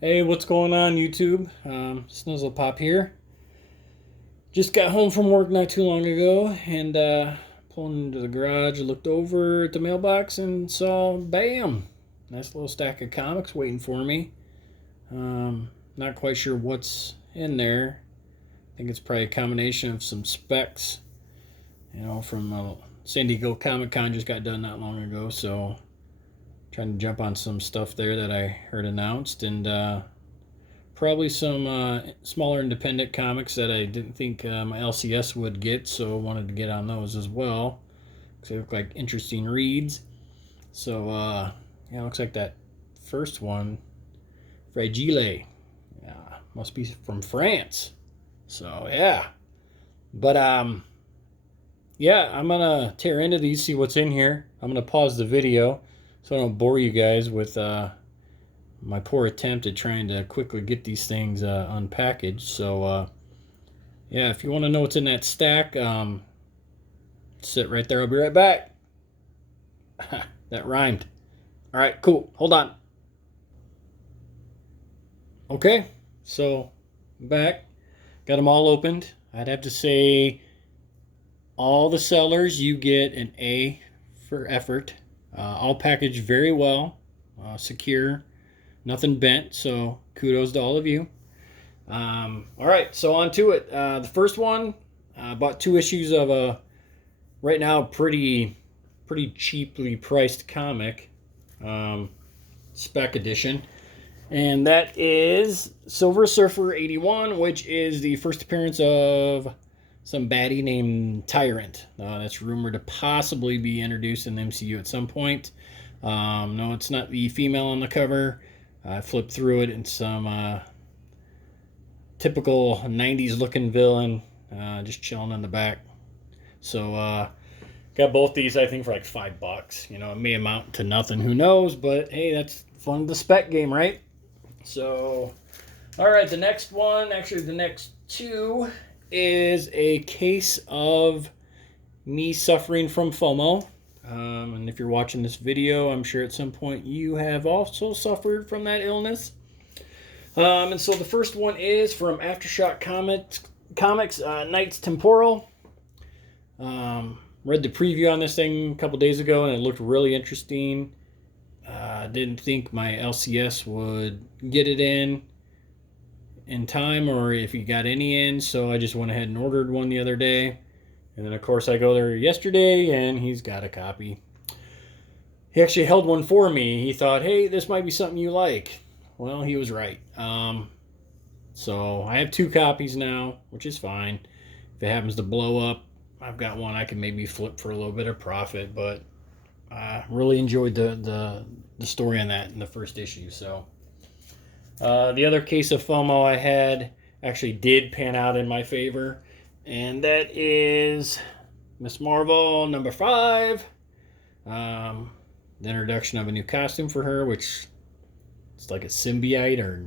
Hey, what's going on, YouTube? Snizzle Pop here. Just got home from work not too long ago, and pulling into the garage, looked over at the mailbox and saw, bam, nice little stack of comics waiting for me. Not quite sure what's in there. I think it's probably a combination of some specs, from San Diego Comic Con just got done not long ago, so trying to jump on some stuff there that I heard announced, and probably some smaller independent comics that I didn't think my LCS would get, so I wanted to get on those as well because they look like interesting reads. So, yeah, looks like that first one, Fragile, must be from France. So, yeah. But, yeah, I'm going to tear into these, see what's in here. I'm going to pause the video so I don't bore you guys with my poor attempt at trying to quickly get these things unpackaged. So, yeah, if you want to know what's in that stack, sit right there. I'll be right back. That rhymed. All right, cool. Hold on. Okay, so back. Got them all opened. I'd have to say all the sellers, you get an A for effort. All packaged very well, secure, nothing bent. So kudos to all of you. All right, so on to it. The first one, I bought 2 issues of a right now pretty cheaply priced comic, spec edition, and that is Silver Surfer 81, which is the first appearance of some baddie named Tyrant. That's rumored to possibly be introduced in the MCU at some point. No, it's not the female on the cover. I flipped through it, and some typical 90s looking villain, just chilling on the back. So, got both these, I think, for like $5. It may amount to nothing, who knows, but hey, that's fun of the spec game, right? So, all right, the next one, actually, the next two, is a case of me suffering from FOMO. And if you're watching this video, I'm sure at some point you have also suffered from that illness. And so the first one is from Aftershock Comics, Knights Temporal. Read the preview on this thing a couple days ago, and it looked really interesting. Didn't think my LCS would get it in time, or if he got any in, so I just went ahead and ordered one the other day. And then, of course, I go there yesterday, and he's got a copy. He actually held one for me. He thought, hey, this might be something you like. Well, he was right. So I have 2 copies now, which is fine. If it happens to blow up, I've got one I can maybe flip for a little bit of profit. But I really enjoyed the story on that in the first issue. So the other case of FOMO I had actually did pan out in my favor, and that is Miss Marvel number 5. The introduction of a new costume for her, which it's like a symbiote or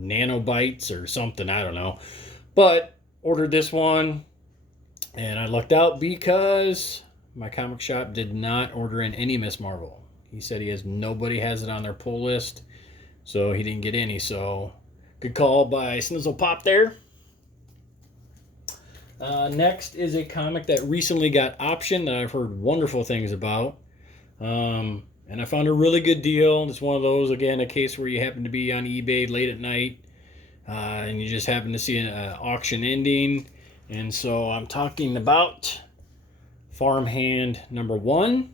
nanobites or something, I don't know. But ordered this one, and I lucked out because my comic shop did not order in any Miss Marvel. He said nobody has it on their pull list, so he didn't get any. So good call by Snizzle Pop there. Next is a comic that recently got optioned that I've heard wonderful things about. And I found a really good deal. It's one of those, again, a case where you happen to be on eBay late at night, and you just happen to see an auction ending. And so I'm talking about Farmhand number 1.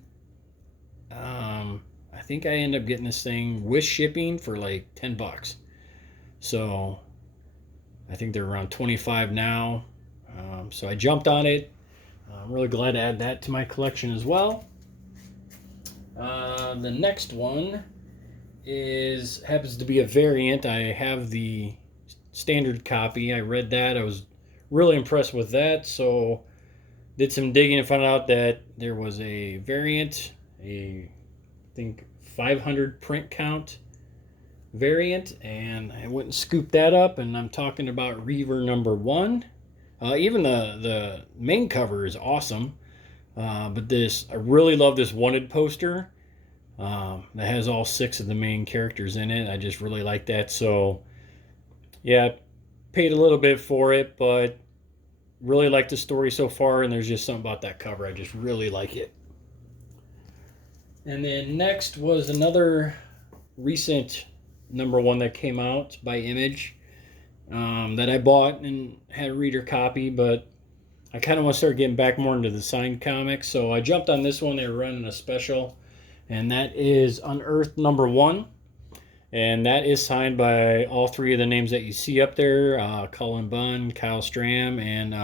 I think I end up getting this thing with shipping for like $10. So I think they're around 25 now. So I jumped on it. I'm really glad to add that to my collection as well. The next one happens to be a variant. I have the standard copy. I read that. I was really impressed with that. So did some digging and found out that there was a variant, I think 500 print count variant, and I went and scooped that up, and I'm talking about Reaver number 1. Even the main cover is awesome. But I really love this wanted poster. that has all 6 of the main characters in it. I just really like that. So yeah, paid a little bit for it, but really like the story so far, and there's just something about that cover. I just really like it. And then next was another recent #1 that came out by Image, that I bought and had a reader copy, but I kind of want to start getting back more into the signed comics. So I jumped on this one. They were running a special, and that is Unearthed #1. And that is signed by all 3 of the names that you see up there, Cullen Bunn, Kyle Stram, and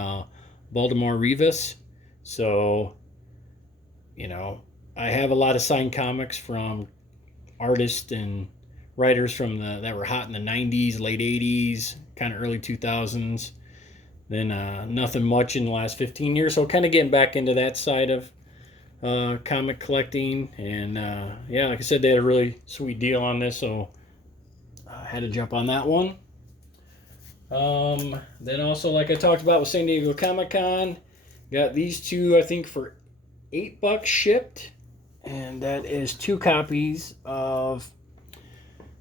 Baltimore Rivas. So, you know, I have a lot of signed comics from artists and writers from that were hot in the 90s, late 80s, kind of early 2000s. Then nothing much in the last 15 years. So kind of getting back into that side of comic collecting. And yeah, like I said, they had a really sweet deal on this, so I had to jump on that one. Then also, like I talked about with San Diego Comic-Con, got these 2, I think, for $8 shipped. And that is 2 copies of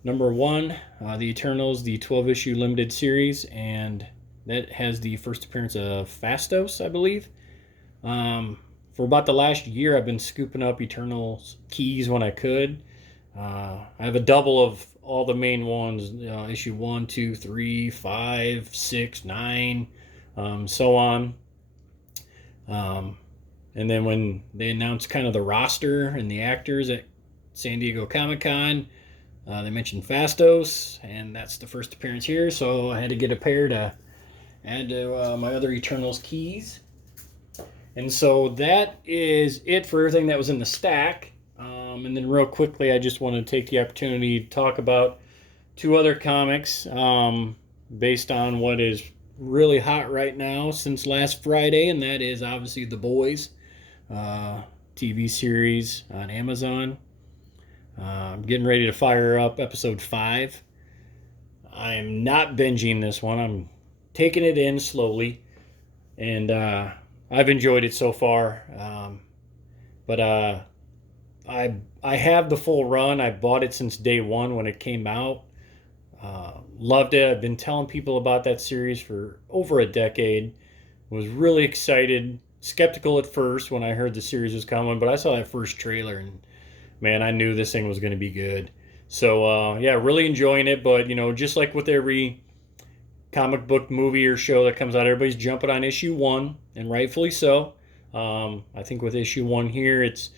#1, The Eternals, the 12-issue limited series, and that has the first appearance of Fastos, I believe. For about the last year, I've been scooping up Eternals keys when I could. I have a double of all the main ones, issue 1, 2, 3, 5, 6, 9, so on. And then when they announced kind of the roster and the actors at San Diego Comic-Con, they mentioned Fastos, and that's the first appearance here. So I had to get a pair to add to my other Eternals keys. And so that is it for everything that was in the stack. And then real quickly, I just want to take the opportunity to talk about 2 other comics based on what is really hot right now since last Friday, and that is obviously The Boys TV series on Amazon. I'm getting ready to fire up episode 5. I'm not binging this one. I'm taking it in slowly, and I've enjoyed it so far. But I have the full run. I bought it since day 1 when it came out. Loved it. I've been telling people about that series for over a decade. Was really excited. Skeptical at first when I heard the series was coming, but I saw that first trailer and man, I knew this thing was going to be good. So yeah, really enjoying it. But you know, just like with every comic book movie or show that comes out, everybody's jumping on issue 1, and rightfully so. I think with issue 1 here, it's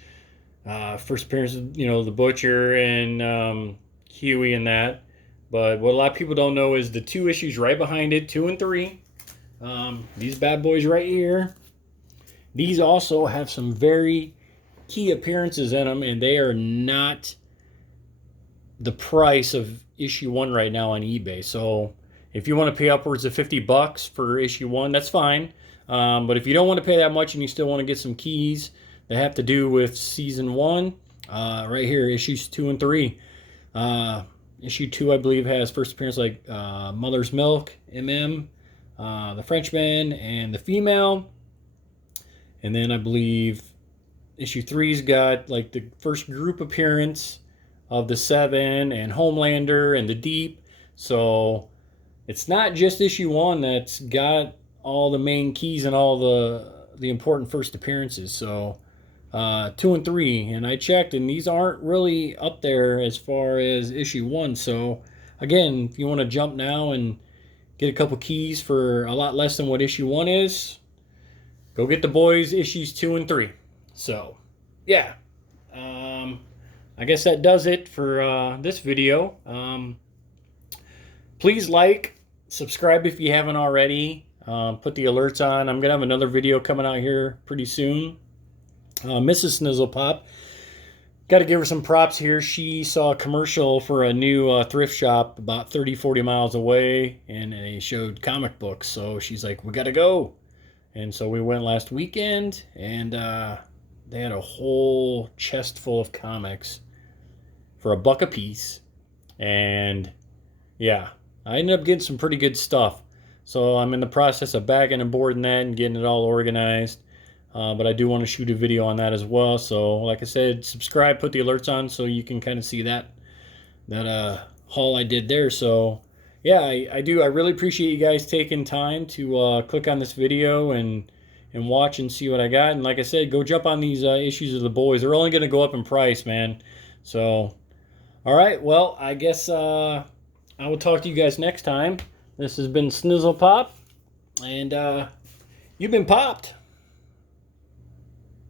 first appearance of, you know, the Butcher and Huey and that. But what a lot of people don't know is the 2 issues right behind it, 2 and 3. These bad boys right here. These also have some very key appearances in them, and they are not the price of issue 1 right now on eBay. So if you want to pay upwards of $50 for issue 1, that's fine. But if you don't want to pay that much and you still want to get some keys that have to do with season 1, right here, issues 2 and 3. Issue 2, I believe, has first appearance like Mother's Milk, MM, the Frenchman, and the Female. And then I believe issue 3's got like the first group appearance of the 7 and Homelander and the Deep. So it's not just issue 1 that's got all the main keys and all the important first appearances. So 2 and 3, and I checked, and these aren't really up there as far as issue 1. So again, if you want to jump now and get a couple keys for a lot less than what issue 1 is, go get The Boys issues 2 and 3. So yeah, I guess that does it for this video. Please like, subscribe if you haven't already. Put the alerts on. I'm gonna have another video coming out here pretty soon. Mrs. Snizzlepop, got to give her some props here. She saw a commercial for a new thrift shop about 30-40 miles away, and they showed comic books. So she's like, we got to go. And so we went last weekend, and they had a whole chest full of comics for $1 a piece. And yeah, I ended up getting some pretty good stuff. So I'm in the process of bagging and boarding that and getting it all organized. but I do want to shoot a video on that as well. So like I said, subscribe, put the alerts on so you can kind of see that haul I did there. So yeah, I really appreciate you guys taking time to click on this video and watch and see what I got. And like I said, go jump on these issues of the boys. They're only going to go up in price, man. So all right, well, I guess I will talk to you guys next time. This has been Snizzle Pop, and you've been popped.